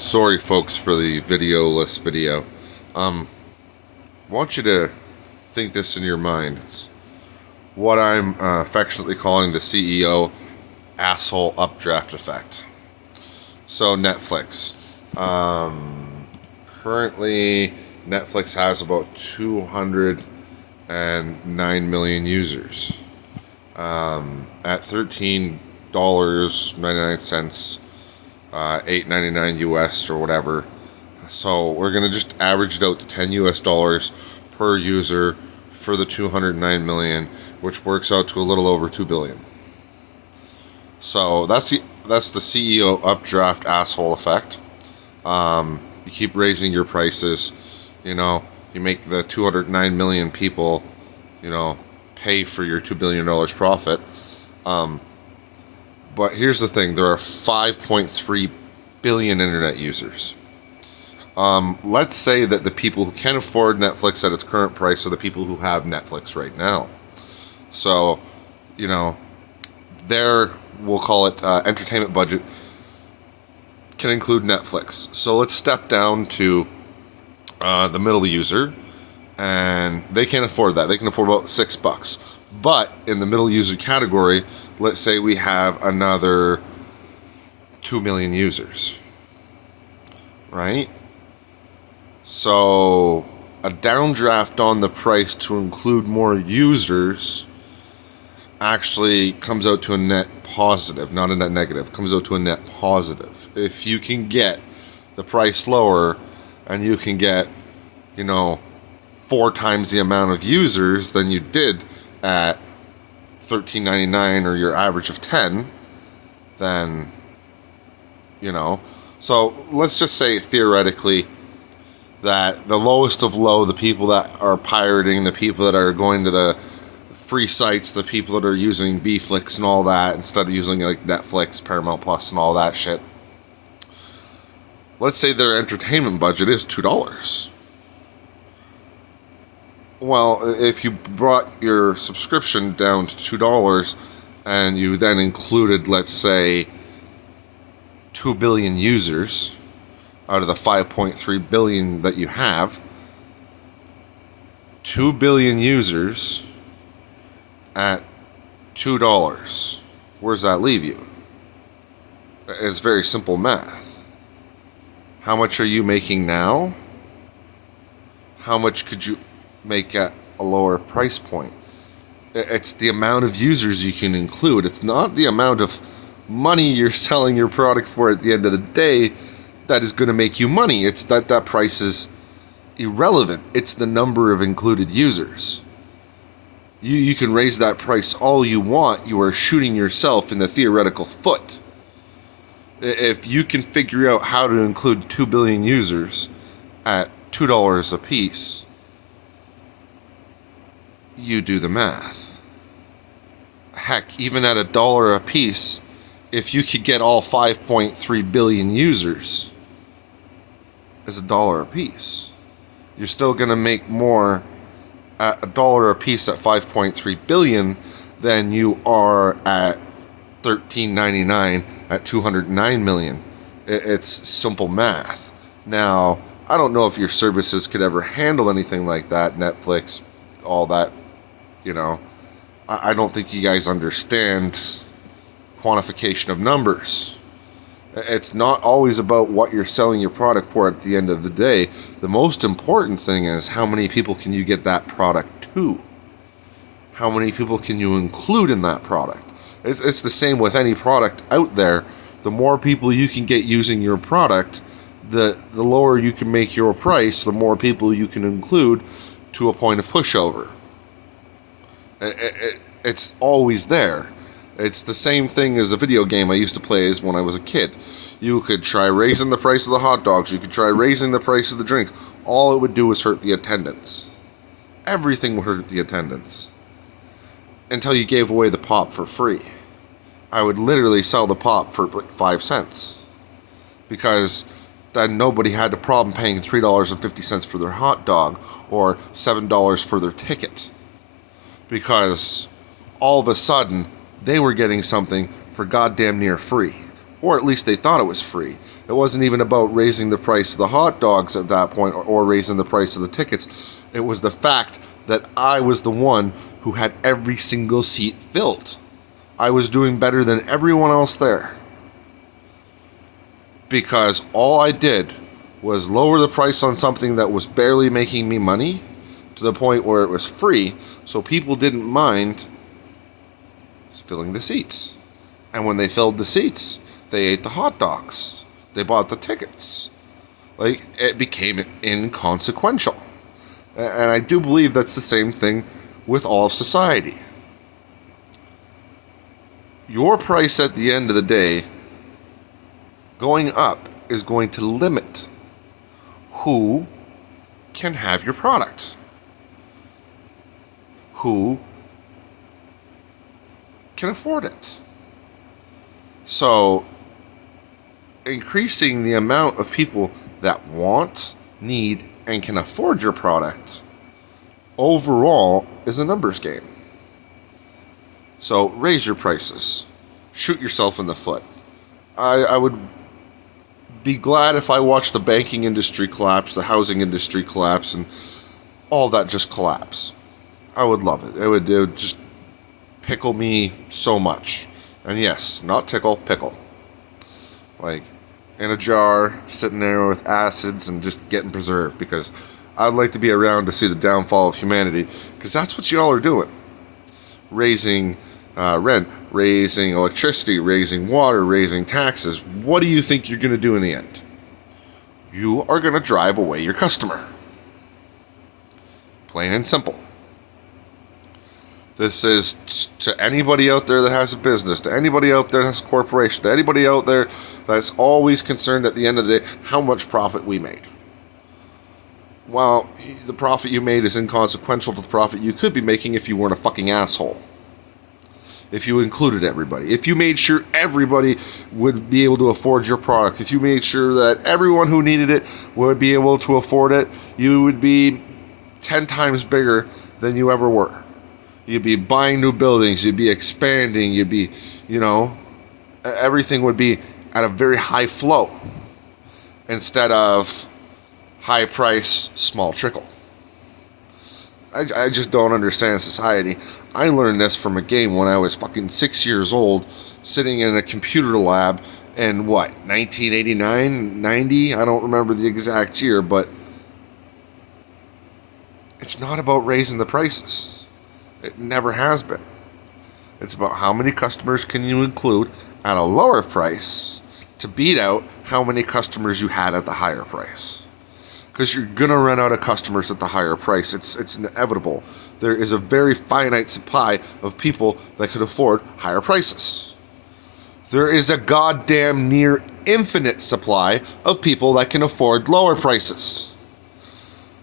Sorry, folks, for the videoless video. I want you to think this in your mind. It's what I'm affectionately calling the CEO asshole updraft effect. So, Netflix. Currently, Netflix has about 209 million users. At $13.99, $8.99 US or whatever. So we're gonna just average it out to 10 US dollars per user for the 209 million, which works out to a little over 2 billion. So that's the CEO updraft asshole effect. You keep raising your prices, you know, you make the 209 million people, pay for your $2 billion profit. But here's the thing, there are 5.3 billion internet users. Let's say that the people who can afford Netflix at its current price are the people who have Netflix right now. So, their, we'll call it entertainment budget, can include Netflix. So let's step down to the middle user, and they can't afford that. They can afford about $6. But in the middle user category, let's say we have another 2 million users, right? So a downdraft on the price to include more users actually comes out to a net positive, not a net negative. Comes out to a net positive. If you can get the price lower and you can get, 4 times the amount of users than you did at $13.99 or your average of 10, then, So let's just say theoretically that the lowest of low, the people that are pirating, the people that are going to the free sites, the people that are using Bflix and all that instead of using like Netflix, Paramount Plus and all that shit. Let's say their entertainment budget is $2. Well, if you brought your subscription down to $2 and you then included, let's say, 2 billion users out of the 5.3 billion that you have, 2 billion users at $2, where does that leave you? It's very simple math. How much are you making now? How much could you make at a lower price point? It's the amount of users you can include. It's not the amount of money you're selling your product for at the end of the day that is going to make you money. It's that price is irrelevant. It's the number of included users. You can raise that price all you want. You are shooting yourself in the theoretical foot. If you can figure out how to include 2 billion users at $2 a piece, you do the math. Heck, even at $1 a piece, if you could get all 5.3 billion users as $1 a piece, you're still going to make more at $1 a piece at 5.3 billion than you are at $13.99 at 209 million. It's simple math. Now, I don't know if your services could ever handle anything like that, Netflix, all that, I don't think you guys understand quantification of numbers. It's not always about what you're selling your product for at the end of the day. The most important thing is how many people can you get that product to? How many people can you include in that product? It's the same with any product out there. The more people you can get using your product, the lower you can make your price, the more people you can include to a point of pushover. It's always there. It's the same thing as a video game I used to play as when I was a kid. You could try raising the price of the hot dogs. You could try raising the price of the drinks. All it would do is hurt the attendance. Everything would hurt the attendance. Until you gave away the pop for free. I would literally sell the pop for like 5 cents. Because then nobody had a problem paying $3.50 for their hot dog or $7 for their ticket. Because all of a sudden, they were getting something for goddamn near free. Or at least they thought it was free. It wasn't even about raising the price of the hot dogs at that point, or raising the price of the tickets. It was the fact that I was the one who had every single seat filled. I was doing better than everyone else there. Because all I did was lower the price on something that was barely making me money to the point where it was free, so people didn't mind filling the seats. And when they filled the seats, they ate the hot dogs. They bought the tickets. Like, it became inconsequential. And I do believe that's the same thing with all of society. Your price at the end of the day, going up, is going to limit who can have your product, who can afford it. So, increasing the amount of people that want, need, and can afford your product overall is a numbers game. So, raise your prices. Shoot yourself in the foot. I would be glad if I watched the banking industry collapse, the housing industry collapse, and all that just collapse. I would love it. It would just pickle me so much. And yes, not tickle, pickle. Like, in a jar, sitting there with acids and just getting preserved, because I'd like to be around to see the downfall of humanity, because that's what y'all are doing. Raising rent, raising electricity, raising water, raising taxes. What do you think you're going to do in the end? You are going to drive away your customer. Plain and simple. This is to anybody out there that has a business, to anybody out there that has a corporation, to anybody out there that's always concerned at the end of the day how much profit we made. Well, the profit you made is inconsequential to the profit you could be making if you weren't a fucking asshole. If you included everybody. If you made sure everybody would be able to afford your product. If you made sure that everyone who needed it would be able to afford it, you would be 10 times bigger than you ever were. You'd be buying new buildings, you'd be expanding, you'd be, everything would be at a very high flow instead of high price, small trickle. I just don't understand society. I learned this from a game when I was fucking 6 years old, sitting in a computer lab in 1989, 90? I don't remember the exact year, but it's not about raising the prices. It never has been. It's about how many customers can you include at a lower price to beat out how many customers you had at the higher price. Because you're going to run out of customers at the higher price. It's inevitable. There is a very finite supply of people that could afford higher prices. There is a goddamn near infinite supply of people that can afford lower prices.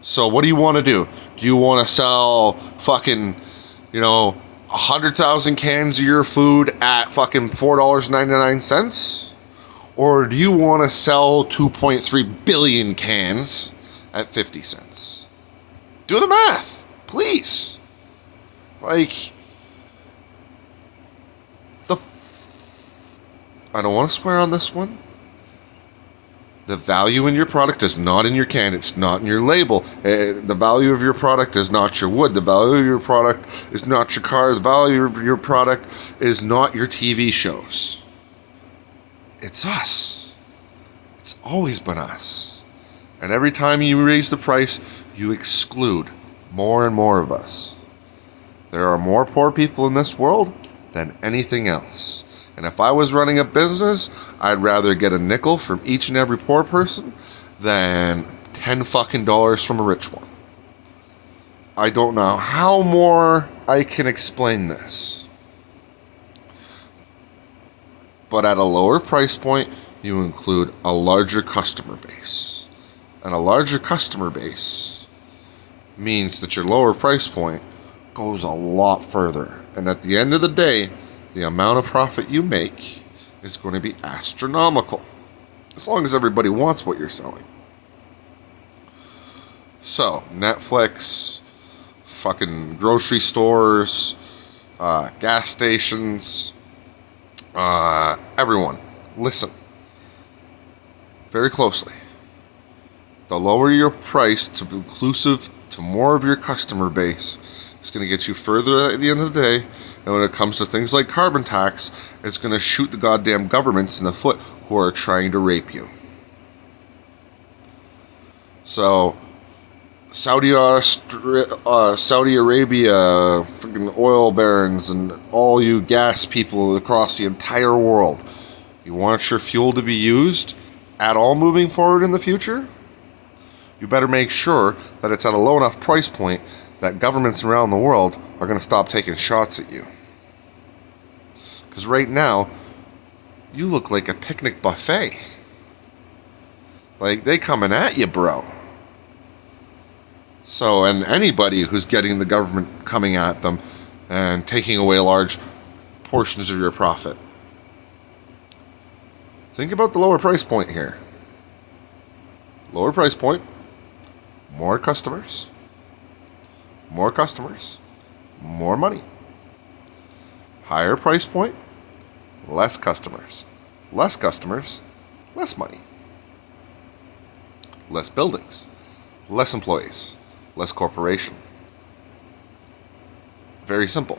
So what do you want to do? Do you want to sell fucking, 100,000 cans of your food at fucking $4.99? Or do you want to sell 2.3 billion cans at 50 cents? Do the math, please. I don't want to swear on this one. The value in your product is not in your can. It's not in your label. The value of your product is not your wood. The value of your product is not your car. The value of your product is not your TV shows. It's us. It's always been us. And every time you raise the price, you exclude more and more of us. There are more poor people in this world than anything else. And if I was running a business, I'd rather get a nickel from each and every poor person than $10 fucking from a rich one. I don't know how more I can explain this. But at a lower price point, you include a larger customer base. And a larger customer base means that your lower price point goes a lot further. And at the end of the day, the amount of profit you make is going to be astronomical. As long as everybody wants what you're selling. So, Netflix, fucking grocery stores, gas stations, everyone. listen very closely. The lower your price to be inclusive to more of your customer base, it's going to get you further at the end of the day. And when it comes to things like carbon tax, it's going to shoot the goddamn governments in the foot who are trying to rape you. So, Saudi Arabia, freaking oil barons, and all you gas people across the entire world, you want your fuel to be used at all moving forward in the future? You better make sure that it's at a low enough price point that governments around the world are going to stop taking shots at you. Because right now, you look like a picnic buffet. Like, they coming at you, bro. So, and anybody who's getting the government coming at them and taking away large portions of your profit. Think about the lower price point here. Lower price point, more customers, more money. Higher price point, less customers, less money. Less buildings, less employees, less corporation. Very simple.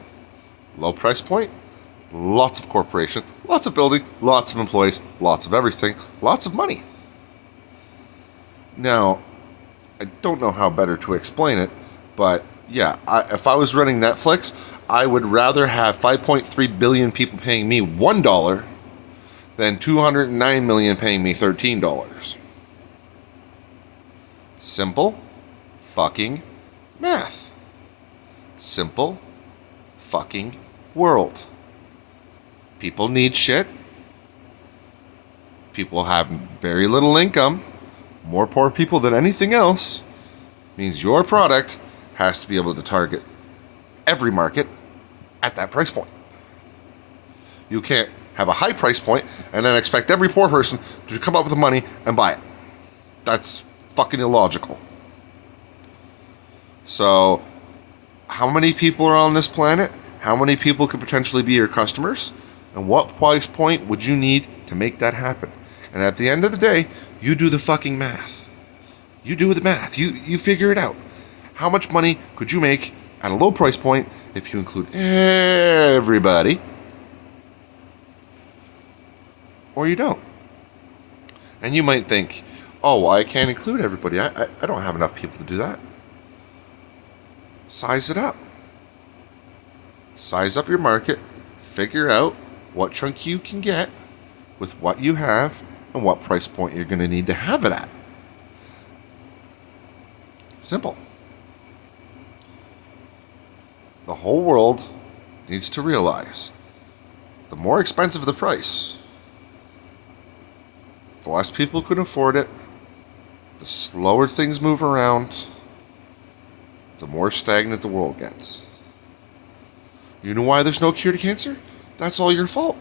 Low price point, lots of corporation, lots of building, lots of employees, lots of everything, lots of money. Now, I don't know how better to explain it, but yeah, if I was running Netflix, I would rather have 5.3 billion people paying me $1 than 209 million paying me $13. Simple fucking math. Simple fucking world. People need shit. People have very little income. More poor people than anything else. Means your product has to be able to target every market at that price point. You can't have a high price point and then expect every poor person to come up with the money and buy it. That's fucking illogical. So, how many people are on this planet? How many people could potentially be your customers? And what price point would you need to make that happen? And at the end of the day, you do the fucking math. You do the math. You figure it out. How much money could you make at a low price point if you include everybody? Or you don't. And you might think, oh, well, I can't include everybody. I don't have enough people to do that. Size it up. Size up your market. Figure out what chunk you can get with what you have and what price point you're going to need to have it at. Simple. The whole world needs to realize the more expensive the price, the less people can afford it, the slower things move around, the more stagnant the world gets. You know why there's no cure to cancer? That's all your fault.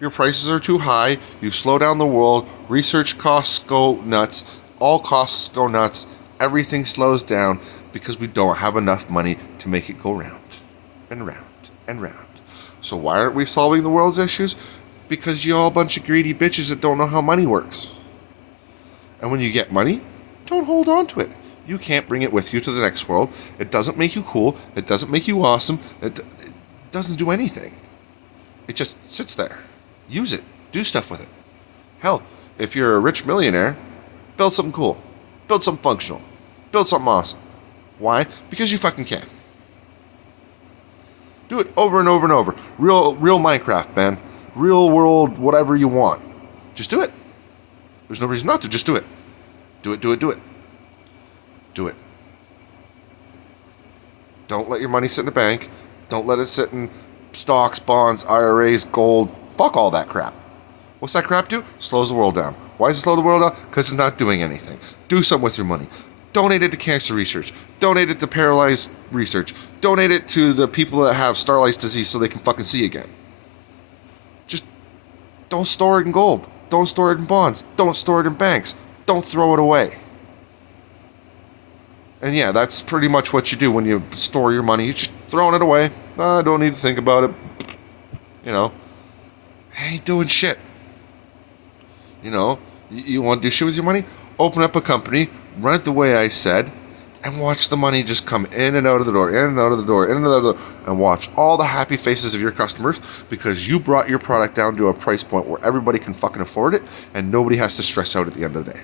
Your prices are too high, you slow down the world, research costs go nuts, all costs go nuts, everything slows down because we don't have enough money to make it go round and round and round. So why aren't we solving the world's issues? Because you all a bunch of greedy bitches that don't know how money works. And when you get money, don't hold on to it. You can't bring it with you to the next world. It doesn't make you cool. It doesn't make you awesome. It doesn't do anything. It just sits there. Use it. Do stuff with it. Hell, if you're a rich millionaire, build something cool. Build something functional. Build something awesome. Why? Because you fucking can. Do it over and over and over. Real Minecraft, man. Real world, whatever you want. Just do it. There's no reason not to. Just do it. Do it, do it, do it. Do it. Don't let your money sit in the bank. Don't let it sit in stocks, bonds, IRAs, gold. Fuck all that crap. What's that crap do? Slows the world down. Why does it slow the world down? Because it's not doing anything. Do something with your money. Donate it to cancer research. Donate it to paralyzed research. Donate it to the people that have Starlight's disease so they can fucking see again. Just don't store it in gold. Don't store it in bonds. Don't store it in banks. Don't throw it away. And yeah, that's pretty much what you do when you store your money. You're just throwing it away. I don't need to think about it. You know, I ain't doing shit. You know, you want to do shit with your money? Open up a company, run it the way I said, and watch the money just come in and out of the door, in and out of the door, in and out of the door, and watch all the happy faces of your customers because you brought your product down to a price point where everybody can fucking afford it and nobody has to stress out at the end of the day.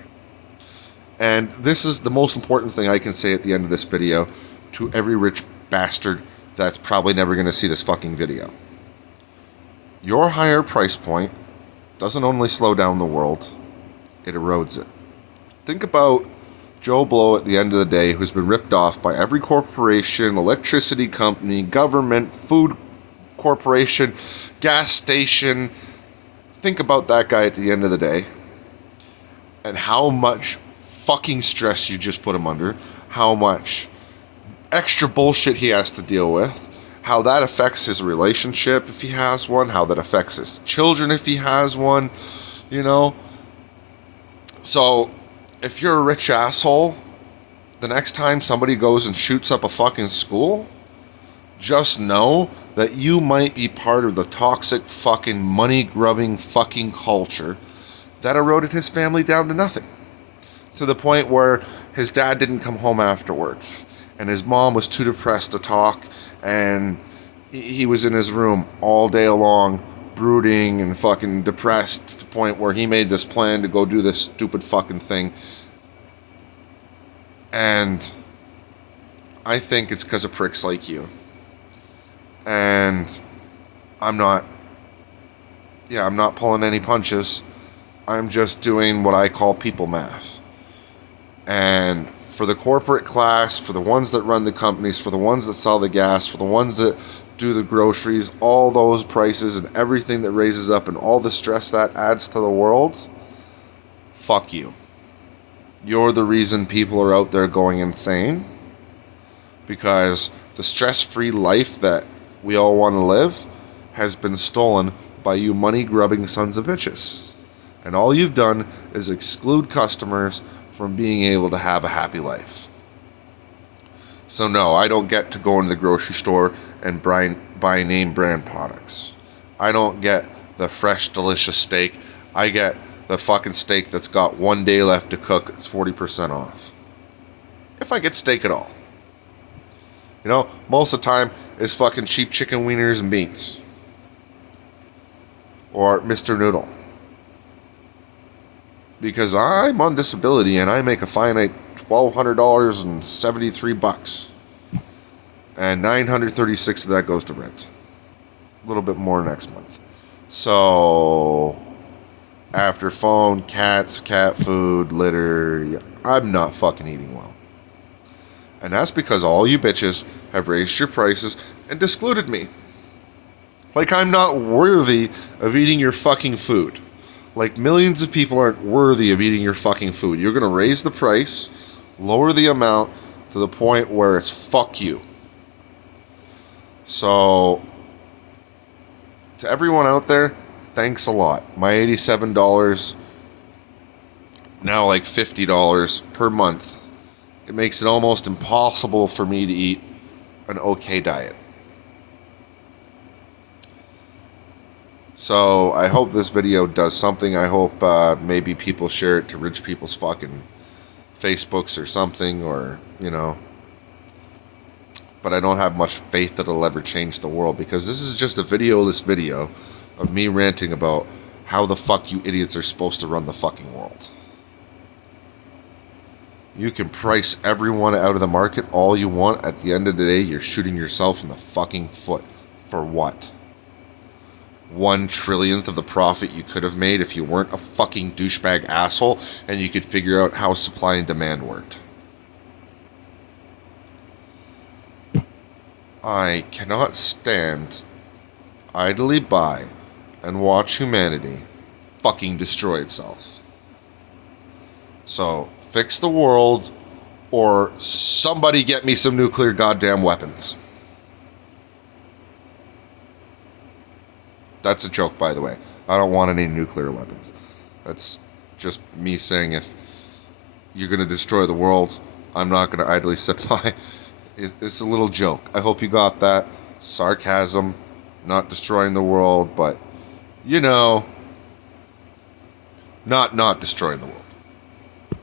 And this is the most important thing I can say at the end of this video to every rich bastard that's probably never going to see this fucking video. Your higher price point doesn't only slow down the world, it erodes it. Think about Joe Blow at the end of the day, who's been ripped off by every corporation, electricity company, government, food corporation, gas station. Think about that guy at the end of the day and how much fucking stress you just put him under, how much extra bullshit he has to deal with, how that affects his relationship if he has one, how that affects his children if he has one, you know. So if you're a rich asshole, the next time somebody goes and shoots up a fucking school, just know that you might be part of the toxic fucking money-grubbing fucking culture that eroded his family down to nothing. To the point where his dad didn't come home after work, and his mom was too depressed to talk, and he was in his room all day long, brooding and fucking depressed to the point where he made this plan to go do this stupid fucking thing. And I think it's because of pricks like you. And I'm not pulling any punches. I'm just doing what I call people math. And for the corporate class, for the ones that run the companies, for the ones that sell the gas, for the ones that do the groceries, all those prices and everything that raises up and all the stress that adds to the world, fuck you. You're the reason people are out there going insane, because the stress-free life that we all want to live has been stolen by you money-grubbing sons of bitches. And all you've done is exclude customers from being able to have a happy life. So no, I don't get to go into the grocery store and buy name brand products. I don't get the fresh, delicious steak. I get the fucking steak that's got 1 day left to cook. It's 40% off. If I get steak at all. You know, most of the time it's fucking cheap chicken wieners and beans. Or Mr. Noodle. Because I'm on disability and I make a finite $1,200.73. And $936 of that goes to rent. A little bit more next month. So, after phone, cats, cat food, litter, I'm not fucking eating well. And that's because all you bitches have raised your prices and excluded me. Like I'm not worthy of eating your fucking food. Like millions of people aren't worthy of eating your fucking food. You're gonna raise the price, lower the amount to the point where it's fuck you. So, to everyone out there, thanks a lot. My $87, now like $50 per month. It makes it almost impossible for me to eat an okay diet. So I hope this video does something. I hope maybe people share it to rich people's fucking Facebooks or something, or, you know. But I don't have much faith that it'll ever change the world, because this is just a videoless video of me ranting about how the fuck you idiots are supposed to run the fucking world. You can price everyone out of the market all you want. At the end of the day, you're shooting yourself in the fucking foot. For what? 1/1,000,000th of the profit you could have made if you weren't a fucking douchebag asshole and you could figure out how supply and demand worked. I cannot stand idly by and watch humanity fucking destroy itself. So, fix the world, or somebody get me some nuclear goddamn weapons. That's a joke, by the way. I don't want any nuclear weapons. That's just me saying, if you're going to destroy the world, I'm not going to idly sit by. It's a little joke. I hope you got that. Sarcasm, not destroying the world, but, you know, not destroying the world.